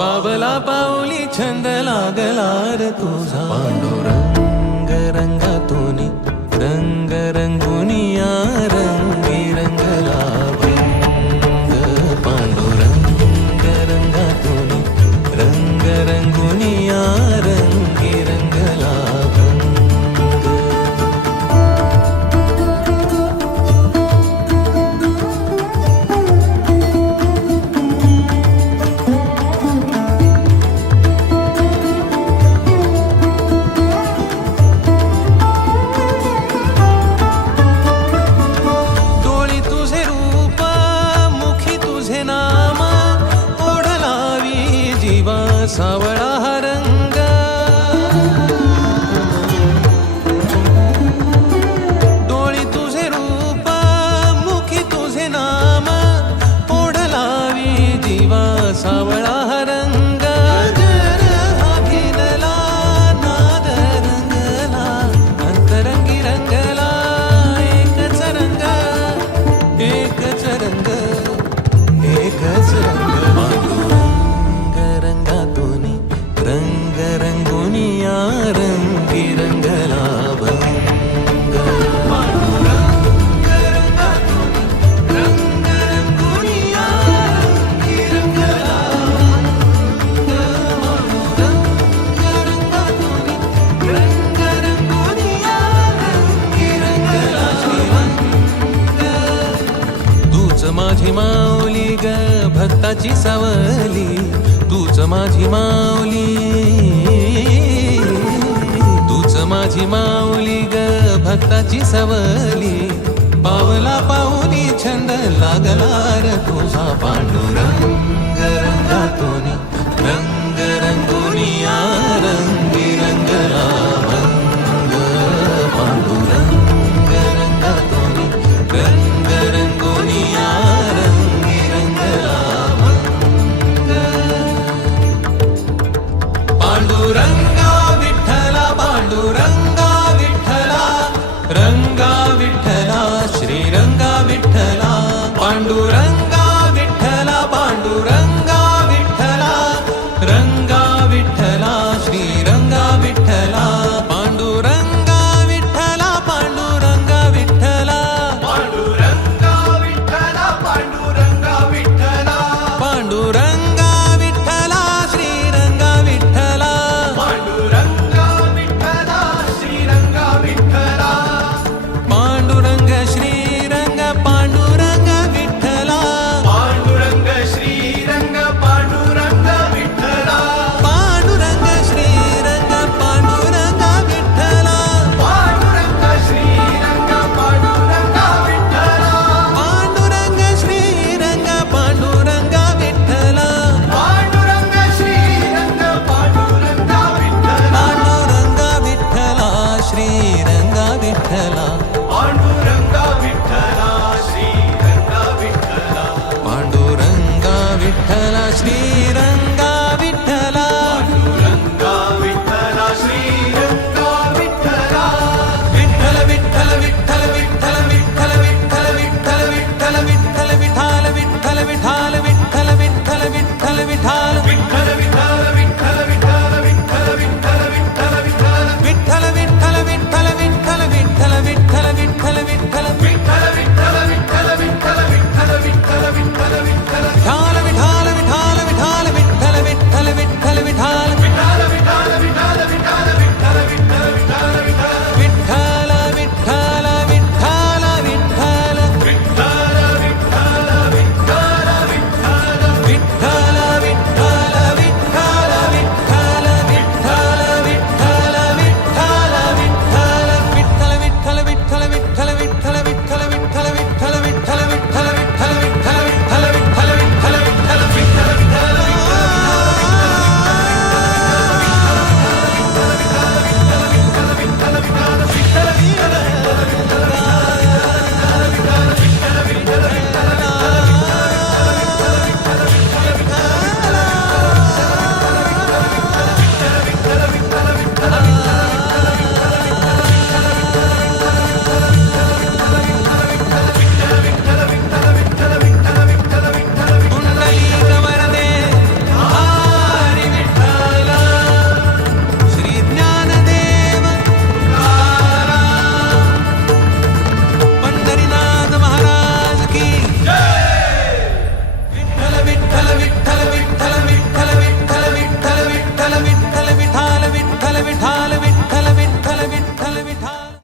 पावला पावली छंद लागला र तुझा. पांडुरंग रंगातून रंग रंगुनिया रंग सावळा माझी माऊली ग भक्ताची सावली. तूच माझी माऊली. तूच माझी माऊली ग भक्ताची सावली. पावला पाऊली छंद लागला र तुझा पांडुरंग रंगातोनी. रंग रंगोनी आर மாற்றலாம் பாண்டுரங்க 啦。